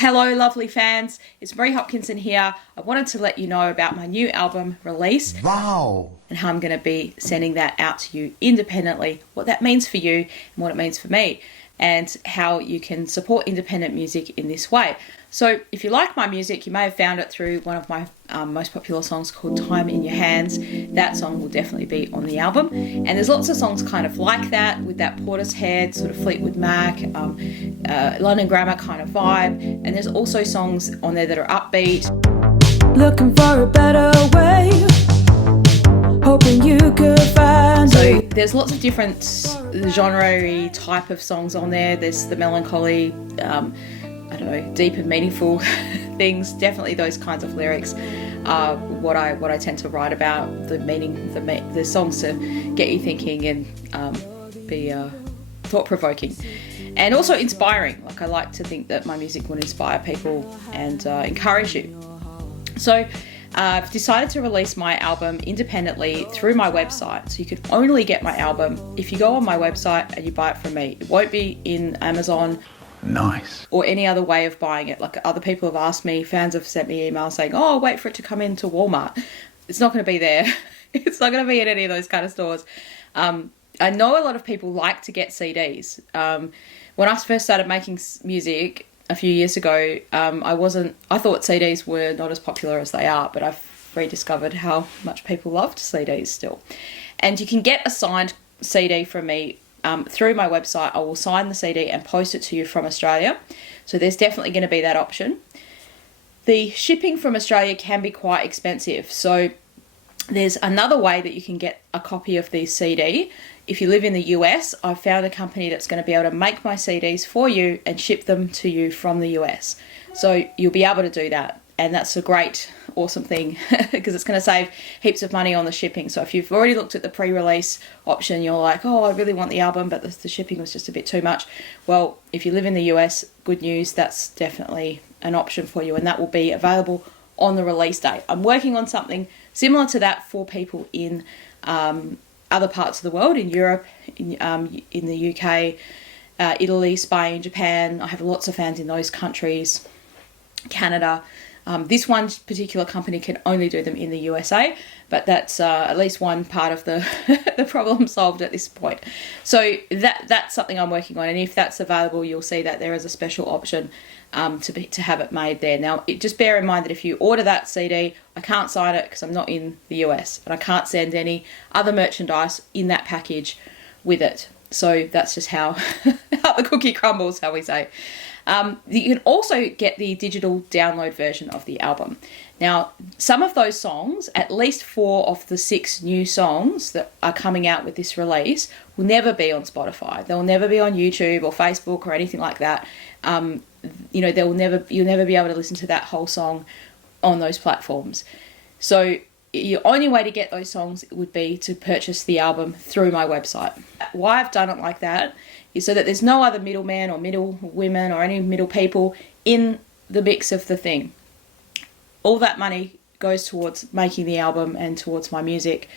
Hello lovely fans, it's Marie Hopkinson here. I wanted to let you know about my new album release. Wow! And how I'm going to be sending that out to you independently, what that means for you and what it means for me, and how you can support independent music in this way. So if you like my music, you may have found it through one of my most popular songs called Time in Your Hands. That song will definitely be on the album. And there's lots of songs kind of like that, with that Portishead, sort of Fleetwood Mac, London Grammar kind of vibe. And there's also songs on there that are upbeat. Looking for a better way, hoping you could find So it. there's lots of different genre-y type of songs on there. There's the melancholy, deep and meaningful things. Definitely those kinds of lyrics are what I tend to write about. The meaning, the songs to get you thinking and be thought-provoking, and also inspiring. Like, I like to think that my music will inspire people and encourage you. So I've decided to release my album independently through my website. So you can only get my album if you go on my website and you buy it from me. It won't be in Amazon. Nice. Or any other way of buying it. Like, other people have asked me, fans have sent me emails saying, oh, wait for it to come into Walmart. It's not going to be there. It's not going to be in any of those kind of stores. I know a lot of people like to get CDs. When I first started making music a few years ago, I thought CDs were not as popular as they are, but I've rediscovered how much people loved CDs still. And you can get a signed CD from me through my website. I will sign the CD and post it to you from Australia. So there's definitely going to be that option. The shipping from Australia can be quite expensive. So there's another way that you can get a copy of the CD. If you live in the US, I've found a company that's going to be able to make my CDs for you and ship them to you from the US. So you'll be able to do that. And that's a great, awesome thing because it's going to save heaps of money on the shipping. So if you've already looked at the pre-release option, you're like, oh, I really want the album, but the shipping was just a bit too much. Well, if you live in the US, good news, that's definitely an option for you, and that will be available on the release date. I'm working on something similar to that for people in other parts of the world, in Europe, in the UK, Italy, Spain, Japan. I have lots of fans in those countries, Canada. This one particular company can only do them in the USA, but that's at least one part of the the problem solved at this point. So that's something I'm working on, and if that's available, you'll see that there is a special option to have it made there. Now, just bear in mind that if you order that CD, I can't sign it because I'm not in the US, and I can't send any other merchandise in that package with it. So that's just how the cookie crumbles, how we say. You can also get the digital download version of the album. Now, some of those songs, at least 4 of the 6 new songs that are coming out with this release, will never be on Spotify. They'll never be on YouTube or Facebook or anything like that. You'll never be able to listen to that whole song on those platforms. So the only way to get those songs would be to purchase the album through my website. Why I've done it like that is so that there's no other middleman or middle women or any middle people in the mix of the thing. All that money goes towards making the album and towards my music.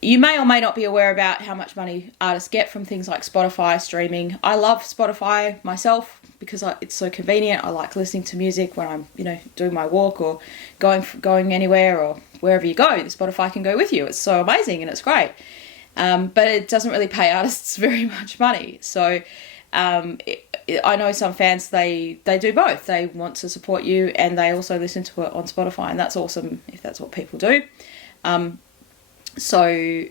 You may or may not be aware about how much money artists get from things like Spotify streaming. I love Spotify myself because it's so convenient. I like listening to music when I'm, doing my walk or going anywhere or wherever you go. The Spotify can go with you. It's so amazing and it's great. But it doesn't really pay artists very much money. So I know some fans, they do both. They want to support you and they also listen to it on Spotify, and that's awesome if that's what people do. So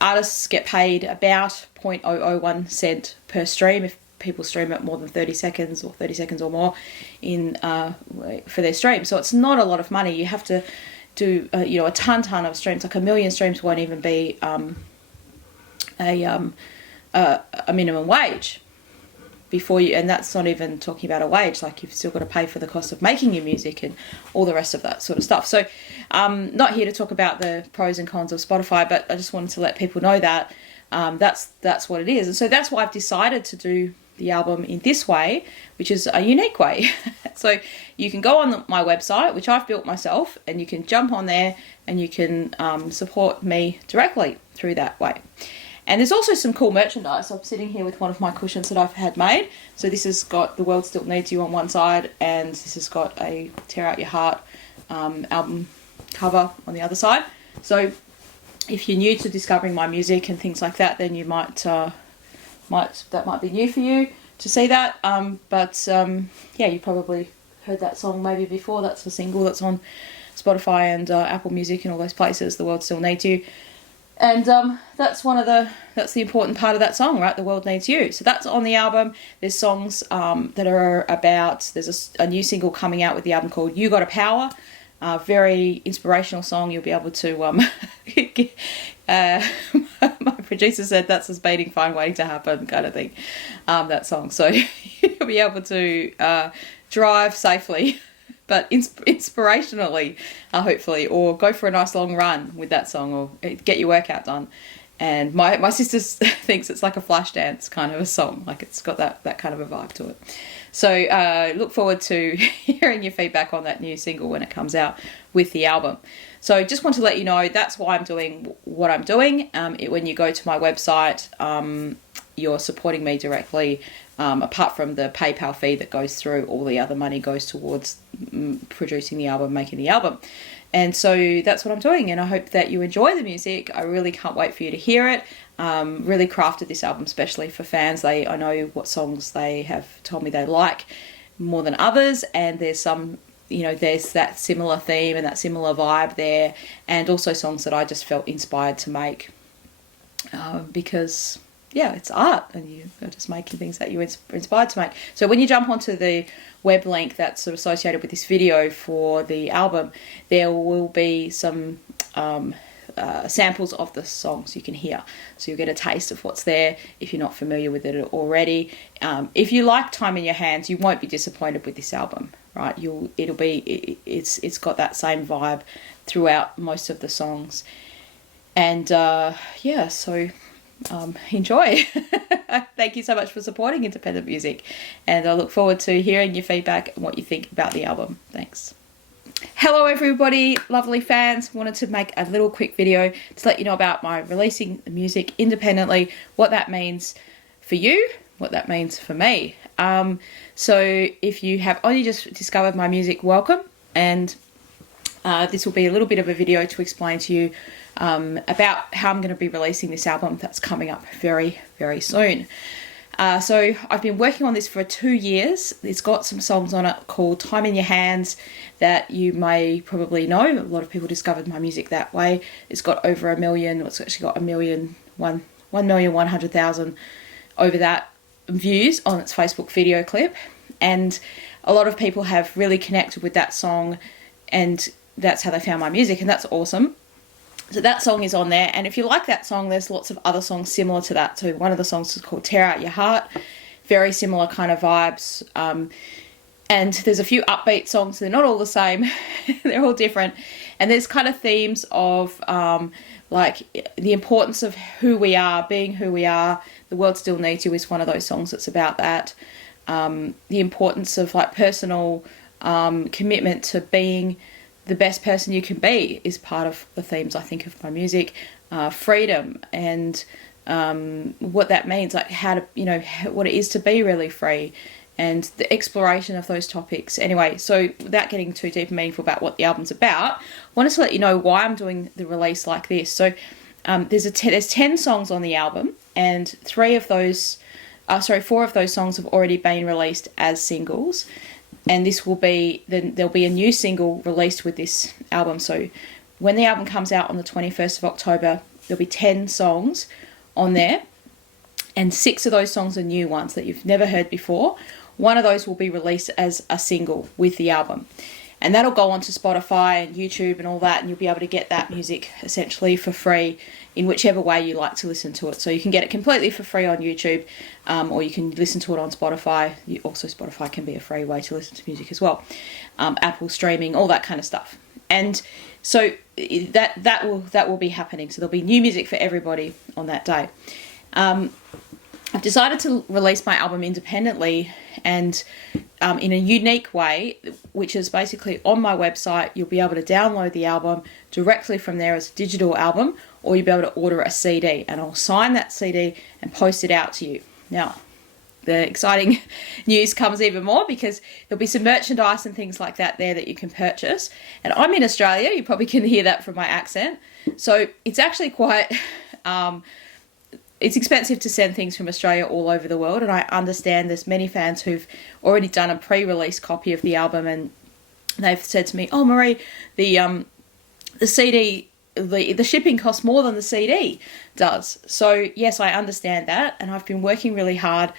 artists get paid about 0.001 cent per stream if people stream it more than 30 seconds or 30 seconds or more for their stream. So it's not a lot of money. You have to do a ton of streams. Like 1 million streams won't even be a minimum wage before you, and that's not even talking about a wage. Like, you've still got to pay for the cost of making your music and all the rest of that sort of stuff. So not here to talk about the pros and cons of Spotify, but I just wanted to let people know that that's what it is. And so that's why I've decided to do the album in this way, which is a unique way. So you can go on my website, which I've built myself, and you can jump on there and you can support me directly through that way. And there's also some cool merchandise. I'm sitting here with one of my cushions that I've had made. So this has got The World Still Needs You on one side, and this has got a Tear Out Your Heart album cover on the other side. So if you're new to discovering my music and things like that, then you might that might be new for you to see that. Yeah, you probably heard that song maybe before. That's a single that's on Spotify and Apple Music and all those places. The World Still Needs You. And that's the important part of that song, right? The world needs you. So that's on the album. There's songs that are about, there's a new single coming out with the album called You Got a Power. Very inspirational song. You'll be able to, my producer said that's a speeding fine waiting to happen kind of thing, that song. So you'll be able to drive safely, but inspirationally, hopefully, or go for a nice long run with that song, or get your workout done. And my sister thinks it's like a flash dance kind of a song, like it's got that kind of a vibe to it. So look forward to hearing your feedback on that new single when it comes out with the album. So just want to let you know that's why I'm doing what I'm doing. When you go to my website, you're supporting me directly. Apart from the PayPal fee that goes through, all the other money goes towards producing the album, making the album. And so that's what I'm doing, and I hope that you enjoy the music. I really can't wait for you to hear it. Really crafted this album especially for fans. I know what songs they have told me they like more than others, and there's some, there's that similar theme and that similar vibe there, and also songs that I just felt inspired to make because yeah, it's art, and you're just making things that you're inspired to make. So when you jump onto the web link that's associated with this video for the album, there will be some samples of the songs you can hear. So you'll get a taste of what's there if you're not familiar with it already. If you like Time in Your Hands, you won't be disappointed with this album, right? It's got that same vibe throughout most of the songs. And yeah, so enjoy. Thank you so much for supporting independent music, and I look forward to hearing your feedback and what you think about the album. Thanks. Hello everybody, lovely fans. Wanted to make a little quick video to let you know about my releasing the music independently, what that means for you, what that means for me. So if you have only just discovered my music, welcome, and this will be a little bit of a video to explain to you about how I'm going to be releasing this album that's coming up very, very soon. So I've been working on this for 2 years. It's got some songs on it called Time in Your Hands that you may probably know. A lot of people discovered my music that way. It's got over 1 million. It's actually got 1,100,000 over that views on its Facebook video clip. And a lot of people have really connected with that song, and that's how they found my music, and that's awesome. So that song is on there, and if you like that song, there's lots of other songs similar to that. So one of the songs is called Tear Out Your Heart, very similar kind of vibes. And there's a few upbeat songs. They're not all the same. They're all different. And there's kind of themes of like the importance of who we are, being who we are. The World Still Needs You is one of those songs that's about that. The importance of like personal commitment to being the best person you can be is part of the themes, I think, of my music. Freedom and what that means, like how to, what it is to be really free, and the exploration of those topics. Anyway, so without getting too deep and meaningful about what the album's about, I wanted to let you know why I'm doing the release like this. So there's 10 songs on the album, and 4 of those songs have already been released as singles. And this will be, there'll be a new single released with this album. So when the album comes out on the 21st of October, there'll be 10 songs on there. And 6 of those songs are new ones that you've never heard before. One of those will be released as a single with the album. And that'll go onto Spotify and YouTube and all that, and you'll be able to get that music essentially for free in whichever way you like to listen to it. So you can get it completely for free on YouTube, or you can listen to it on Spotify. Also, Spotify can be a free way to listen to music as well. Apple streaming, all that kind of stuff. And so that will be happening. So there'll be new music for everybody on that day. I've decided to release my album independently and in a unique way. which is basically on my website. You'll be able to download the album directly from there as a digital album, or you'll be able to order a CD, and I'll sign that CD and post it out to you. Now, the exciting news comes even more, because there'll be some merchandise and things like that there that you can purchase. And I'm in Australia, you probably can hear that from my accent. So it's actually quite, it's expensive to send things from Australia all over the world. And I understand there's many fans who've already done a pre-release copy of the album, and they've said to me, oh, Marie, the CD, the shipping costs more than the CD does. So yes, I understand that, and I've been working really hard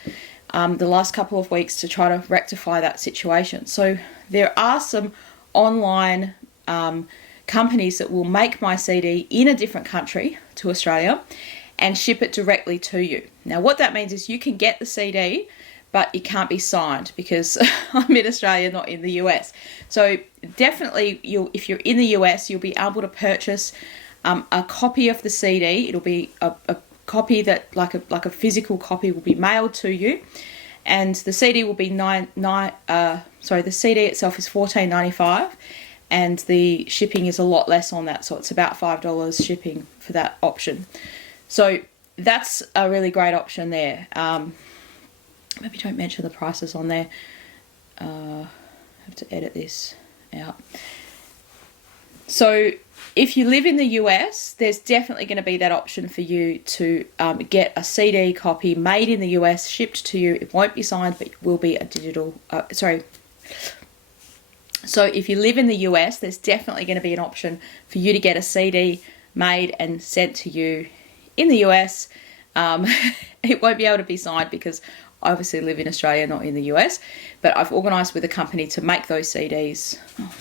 the last couple of weeks to try to rectify that situation. So there are some online companies that will make my CD in a different country to Australia and ship it directly to you. Now what that means is you can get the CD, but it can't be signed, because I'm in Australia, not in the US. So definitely, if you're in the US, you'll be able to purchase a copy of the CD. It'll be a copy that, like a physical copy, will be mailed to you, and the CD will be the CD itself is $14.95, and the shipping is a lot less on that. So it's about $5 shipping for that option. So that's a really great option there. Maybe don't mention the prices on there. I have to edit this out. So if you live in the US, there's definitely going to be that option for you to get a CD copy made in the US, shipped to you. It won't be signed, but it will be a digital... So if you live in the US, there's definitely going to be an option for you to get a CD made and sent to you in the US. It won't be able to be signed because I obviously live in Australia, not in the US, but I've organised with a company to make those CDs. Oh,